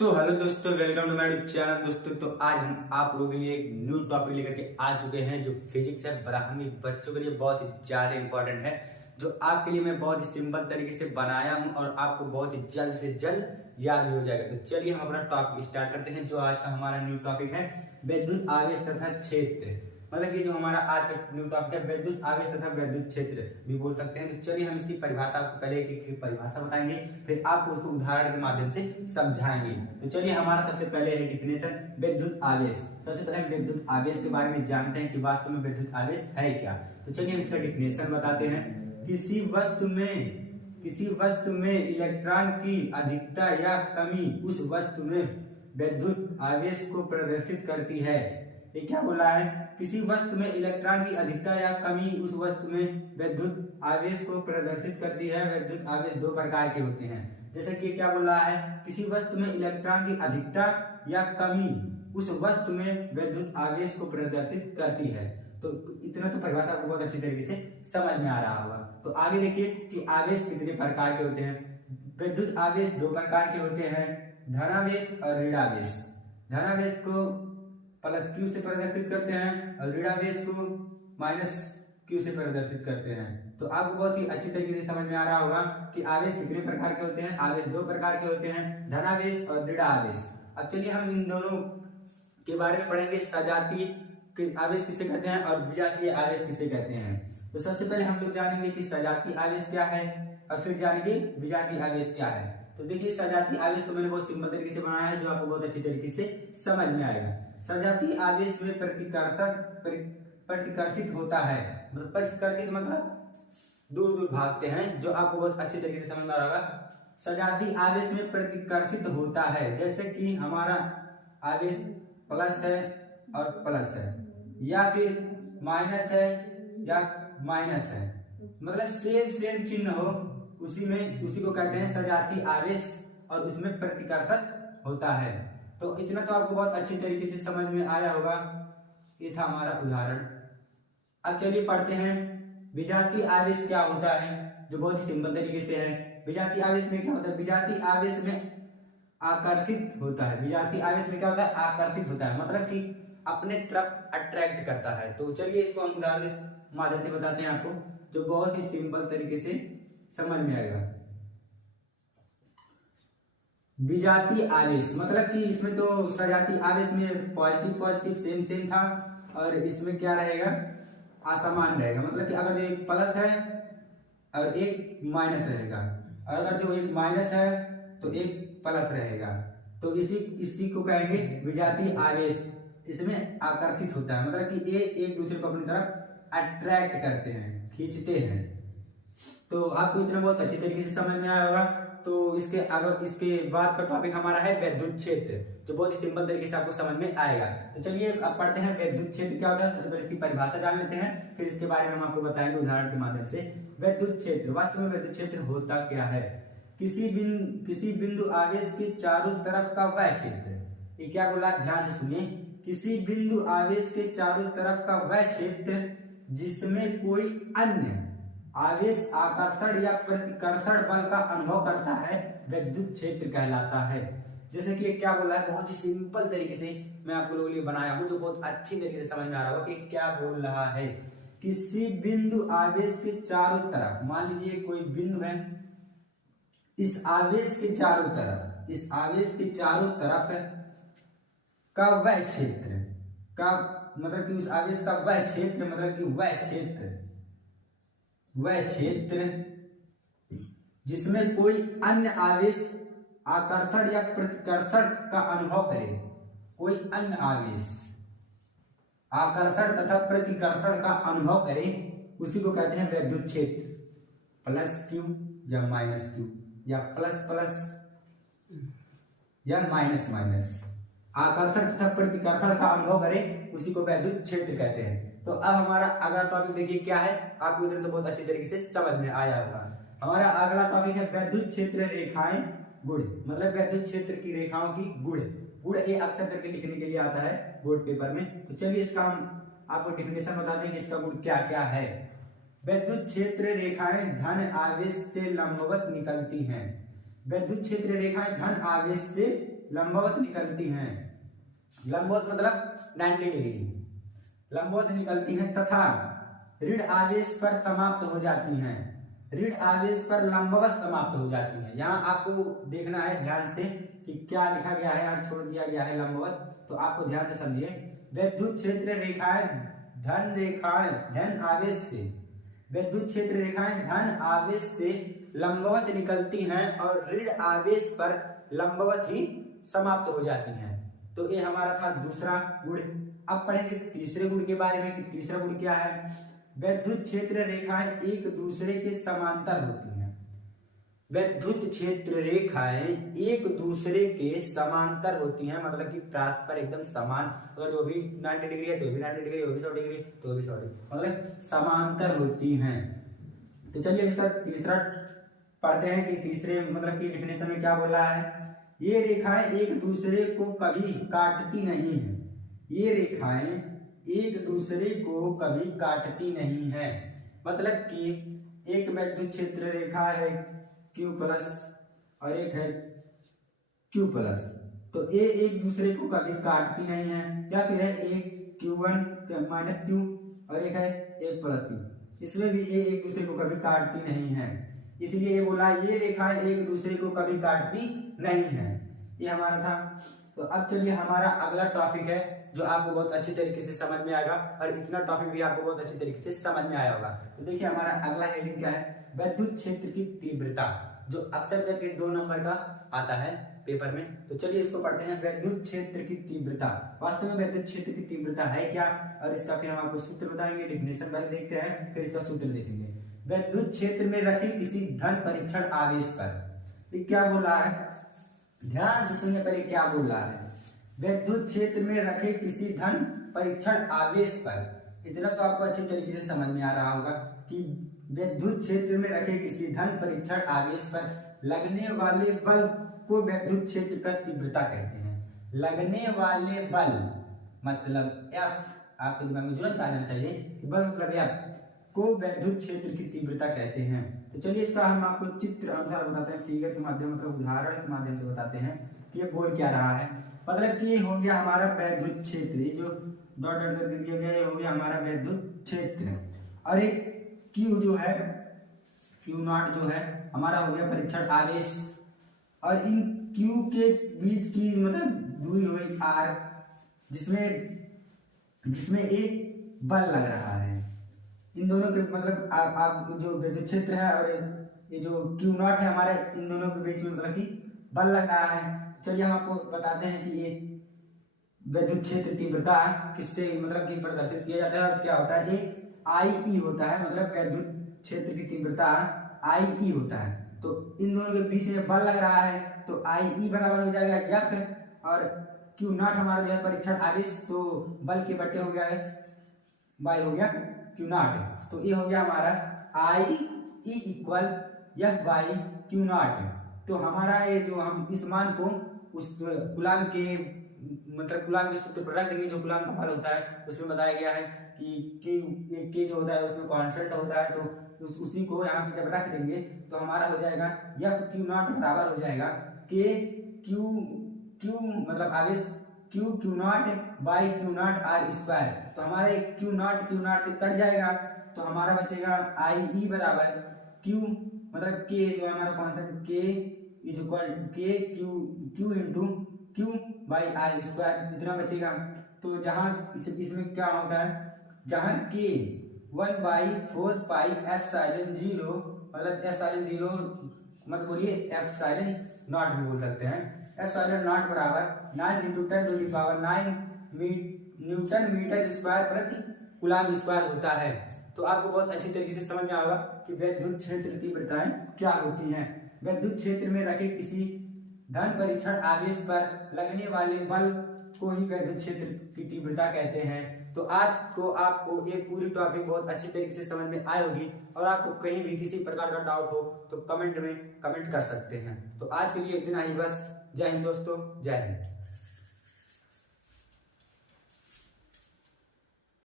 Hello दोस्तों, welcome to my YouTube channel. दोस्तों तो आज हम आप लोगों के लिए एक न्यू टॉपिक लेकर के आ चुके हैं जो फिजिक्स है। ब्राह्मणी बच्चों के लिए बहुत ही ज्यादा इंपॉर्टेंट है, जो आपके लिए मैं बहुत ही सिंपल तरीके से बनाया हूं और आपको बहुत ही जल्द से जल्द याद भी हो जाएगा। तो चलिए हम अपना टॉपिक स्टार्ट करते हैं। जो आज का हमारा न्यू टॉपिक है विद्युत आवेश तथा क्षेत्र, मतलब कि जो हमारा आज का न्यू टॉपिक है विद्युत आवेश तथा विद्युत क्षेत्र भी बोल सकते हैं। तो चलिए हम इसकी परिभाषा आपको पहले एक परिभाषा बताएंगे, फिर आपको उसको उदाहरण के माध्यम से समझाएंगे। तो चलिए हमारा सबसे पहले है डिफिनेशन विद्युत आवेश। सबसे पहले विद्युत आवेश के बारे में जानते हैं कि वास्तव में विद्युत आवेश है क्या। तो चलिए हम इसका डिफिनेशन बताते हैं। किसी वस्तु में इलेक्ट्रॉन की अधिकता या कमी उस वस्तु में विद्युत आवेश को प्रदर्शित करती है। ये क्या बोला है? किसी वस्तु में इलेक्ट्रॉन की अधिकता या कमी उस वस्तु में विद्युत आवेश को प्रदर्शित करती है। विद्युत आवेश दो प्रकार के होते हैं। जैसे कि क्या बोला है? किसी वस्तु में इलेक्ट्रॉन की अधिकता या कमी उस वस्तु में विद्युत आवेश को प्रदर्शित करती है। तो इतना तो परिभाषा आपको बहुत अच्छी तरीके से समझ में आ रहा होगा। तो आगे देखिए कि आवेश कितने प्रकार के होते हैं। विद्युत आवेश दो प्रकार के होते हैं, धनावेश और ऋणावेश। धनावेश को प्लस क्यू से प्रदर्शित करते हैं और ऋणावेश को माइनस क्यू से प्रदर्शित करते हैं। तो आपको बहुत ही अच्छी तरीके से समझ में आ रहा होगा कि आवेश कितने प्रकार के होते हैं। आवेश दो प्रकार के होते हैं, धनावेश और ऋणावेश। अब चलिए हम इन दोनों के बारे में पढ़ेंगे। सजातीय आवेश किसे कहते हैं और विजातीय आवेश किसे कहते हैं। तो सबसे पहले हम लोग जानेंगे कि सजातीय आवेश क्या है और फिर जानेंगे विजातीय आवेश क्या है। तो देखिए सजातीय आवेश को मैंने बहुत सिंपल तरीके से बनाया है, जो आपको बहुत अच्छी तरीके से समझ में आएगा। सजातीय आवेश में प्रतिकर्षित होता है, मतलब प्रतिकर्षित मतलब दूर दूर भागते हैं, जो आपको बहुत अच्छे तरीके से समझ में आ रहा होगा। सजातीय आवेश में प्रतिकर्षित होता है, जैसे कि हमारा आवेश प्लस है और प्लस है, या फिर माइनस है या माइनस है, मतलब सेम चिन्ह हो उसी को कहते हैं सजातीय आवेश और उसमें प्रतिकर्षित होता है। तो इतना तो आपको बहुत अच्छी तरीके से समझ में आया होगा। ये था हमारा उदाहरण। अब चलिए पढ़ते हैं विजातीय आवेश क्या होता है, जो बहुत ही सिंपल तरीके से है। विजातीय आवेश में क्या होता है? विजातीय आवेश में आकर्षित होता है। विजातीय आवेश में क्या होता है? आकर्षित होता है, मतलब कि अपने तरफ अट्रैक्ट करता है। तो चलिए इसको हम उदाहरण के माध्यम से बताते हैं आपको, जो बहुत ही सिंपल तरीके से समझ में आएगा। विजातीय आवेश मतलब कि इसमें तो सजातीय आवेश में पॉजिटिव सेम था, और इसमें क्या रहेगा? असमान रहेगा, मतलब कि अगर एक प्लस है और एक माइनस रहेगा, और अगर जो एक माइनस है तो एक प्लस रहेगा। तो इसी को कहेंगे विजातीय आवेश। इसमें आकर्षित होता है, मतलब कि ये एक दूसरे को अपनी तरफ अट्रैक्ट करते हैं, खींचते हैं। तो आपको इतना बहुत अच्छी तरीके से समझ में आया होगा। तो इसके बाद का टॉपिक हमारा है विद्युत क्षेत्र, जो बहुत ही सिंपल तरीके से आपको समझ में आएगा। तो चलिए अब पढ़ते हैं विद्युत क्षेत्र क्या होता है। सबसे पहले इसकी परिभाषा जान लेते हैं, फिर इसके बारे में हम आपको बताएंगे उदाहरण के माध्यम से। विद्युत क्षेत्र, वास्तव में विद्युत क्षेत्र होता क्या है? किसी बिंदु आवेश के चारों तरफ का वह क्षेत्र। ये क्या बोला? ध्यान से सुनिए। किसी बिंदु आवेश के चारों तरफ का वह क्षेत्र जिसमें कोई अन्य आवेश आकर्षण या प्रतिकर्षण बल का अनुभव करता है, विद्युत क्षेत्र कहलाता है। जैसे कि क्या बोला है, बहुत ही सिंपल तरीके से मैं आपको लोगों के लिए बनाया हूं, जो बहुत अच्छी तरीके से समझ में आ रहा होगा कि क्या बोल रहा है। किसी बिंदु आवेश के चारों तरफ, मान लीजिए कोई बिंदु है, इस आवेश के चारों तरफ का वह क्षेत्र का, मतलब कि उस आवेश का वह क्षेत्र, मतलब कि वह क्षेत्र जिसमें कोई अन्य आवेश आकर्षण या प्रतिकर्षण का अनुभव करे। कोई अन्य आवेश आकर्षण तथा प्रतिकर्षण का अनुभव करे, उसी को कहते हैं विद्युत क्षेत्र। प्लस क्यू या माइनस क्यू, या प्लस या माइनस, आकर्षण तथा प्रतिकर्षण का अनुभव करे, उसी को विद्युत क्षेत्र कहते हैं। तो अब हमारा अगला टॉपिक देखिए क्या है। आपको इधर तो बहुत अच्छी तरीके से समझ में आया होगा। हमारा अगला टॉपिक है विद्युत क्षेत्र रेखाएं गुण, मतलब विद्युत क्षेत्र की रेखाओं की गुण ये अक्सर करके लिखने के लिए आता है बोर्ड पेपर में। तो चलिए इसका हम आपको डिफिनेशन बता देंगे, इसका गुण क्या क्या है। विद्युत क्षेत्र रेखाएं धन आवेश से लंबवत निकलती हैं। विद्युत क्षेत्र रेखाएं धन आवेश से लंबवत निकलती हैं, लंबवत मतलब 90 डिग्री लंबवत निकलती हैं तथा ऋण आवेश पर समाप्त हो जाती हैं, ऋण आवेश पर लंबवत समाप्त हो जाती हैं। यहाँ आपको देखना है ध्यान से कि क्या लिखा गया है, यहाँ छोड़ दिया गया है लंबवत, तो आपको ध्यान से समझिए। विद्युत क्षेत्र रेखाएं धन आवेश से, विद्युत क्षेत्र रेखाएं धन आवेश से लंबवत निकलती हैं और ऋण आवेश पर लंबवत ही समाप्त हो जाती हैं। तो ये हमारा था दूसरा गुण। अब पढ़ेंगे तीसरे गुण के बारे में कि तीसरा गुण क्या है। विद्युत क्षेत्र रेखाएं एक दूसरे के समांतर होती हैं, विद्युत क्षेत्र रेखाएं एक दूसरे के समांतर होती हैं, मतलब कि परस्पर एकदम समान, अगर जो भी 90 डिग्री है तो भी 90 डिग्री, वो भी 100 डिग्री तो भी 100 डिग्री, मतलब समांतर होती हैं। तो चलिए इसका तीसरा पढ़ते हैं कि तीसरे मतलब कि डेफिनेशन में क्या बोला है। ये रेखाएं एक दूसरे को कभी काटती नहीं है, ये रेखाएं एक दूसरे को कभी काटती नहीं है, मतलब कि एक विद्युत क्षेत्र रेखा है Q प्लस और एक है Q प्लस, तो ये एक दूसरे को कभी काटती नहीं है, या फिर है एक Q1 माइनस Q और एक है एक प्लस Q, इसमें भी ये एक दूसरे को कभी काटती नहीं है, इसलिए ये बोला ये रेखाएं एक दूसरे को कभी काटती नहीं है। ये हमारा था। तो अब चलिए हमारा अगला टॉपिक है जो आपको बहुत अच्छी तरीके से समझ में आएगा, और इतना टॉपिक भी आपको बहुत अच्छी तरीके से समझ में आया होगा। तो देखिए हमारा अगला हेडिंग क्या है, विद्युत क्षेत्र की तीव्रता, जो अक्सर करके 2 नंबर का आता है पेपर में। तो चलिए इसको पढ़ते हैं, विद्युत क्षेत्र की तीव्रता। वास्तव में विद्युत क्षेत्र की तीव्रता है क्या, और इसका फिर हम आपको सूत्र बताएंगे। डेफिनेशन पहले देखते हैं, फिर इसका सूत्र देखेंगे। विद्युत क्षेत्र में रखे किसी धन परीक्षण आवेश पर, ये क्या बोल रहा है, ध्यान से सुनिए पहले क्या बोल रहा है। विद्युत क्षेत्र में रखे किसी धन परीक्षण आवेश पर, इतना तो आपको अच्छी तरीके से समझ में आ रहा होगा कि विद्युत क्षेत्र में रखे किसी धन परीक्षण आवेश पर लगने वाले बल को विद्युत क्षेत्र का तीव्रता कहते हैं। लगने वाले बल मतलब F, आपके दिमाग में तुरंत आ जाना चाहिए, बल मतलब F को विद्युत क्षेत्र की तीव्रता कहते हैं। तो चलिए इसका हम आपको चित्र अनुसार बताते हैं, फिगर के माध्यम मतलब उदाहरण के माध्यम से बताते हैं कि ये बोल क्या रहा है। मतलब कि ये हो गया हमारा विद्युत क्षेत्र, ये जो डॉट डॉट करके दिया गया ये हो गया हमारा विद्युत क्षेत्र, और एक Q जो है Q0 जो है हमारा हो गया परीक्षण आवेश, और इन Q के बीच की मतलब दूरी हो गई R, जिसमें एक बल लग रहा है। इन दोनों के मतलब आप जो विद्युत क्षेत्र है और ये जो Q0 है हमारे, इन दोनों के बीच में मतलब कि बल लग रहा है। चलिए हम आपको बताते हैं कि ये विद्युत क्षेत्र तीव्रता किससे मतलब कि प्रदर्शित किया जाता है और क्या होता है। ये IE होता है, मतलब विद्युत क्षेत्र की तीव्रता IE होता है। तो इन दोनों के बीच में बल लग रहा है, तो IE बराबर हो जाएगा F, और Q0 हमारा जो है परीक्षण आवेश, तो बल के बट्टे हो गया है Y हो गया Q0, तो ये हो गया हमारा IE equal F by Q0। तो हमारा ये जो हम इस मान को उस कूलाम के मतलब कूलाम के सूत्र पर रख देंगे, जो कूलाम का बल होता है उसमें बताया गया है कि K जो होता है उसमें कांस्टेंट होता है, तो उसी को यहाँ पे जब रख देंगे तो हमारा हो जाएगा F Q0 बराबर हो जाएगा K Q मतलब आवेश Q0 by Q0 R square. तो हमारा एक Q0 से कट जाएगा, तो हमारा बचेगा IE बराबर Q मतलब K जो है हमारा constant K is equal Q into Q by R square, इतना बचेगा। तो जहां इसमें क्या होता है, जहां K 1/4 पाई एप्सिलॉन 0 मतलब एप्सिलॉन 0 मत बोलिए एप्सिलॉन नॉट भी बोल सकते हैं। एप्सिलॉन नॉट बराबर 9 × 10⁹ न्यूटन मीटर स्क्वायर प्रति कूलाम स्क्वायर होता है। तो आपको बहुत अच्छी तरीके से समझ में आएगा कि विद्युत क्षेत्र तीव्रताएं क्या होती हैं। विद्युत क्षेत्र में रखे किसी धन परीक्षण आवेश पर लगने वाले बल को ही विद्युत क्षेत्र की तीव्रता कहते हैं। तो आज को आपको ये पूरी टॉपिक बहुत अच्छी तरीके से समझ में आई होगी, और आपको कहीं भी किसी प्रकार का डाउट हो तो कमेंट में कमेंट कर सकते हैं। तो आज के लिए इतना ही बस। जय हिंद दोस्तों, जय हिंद।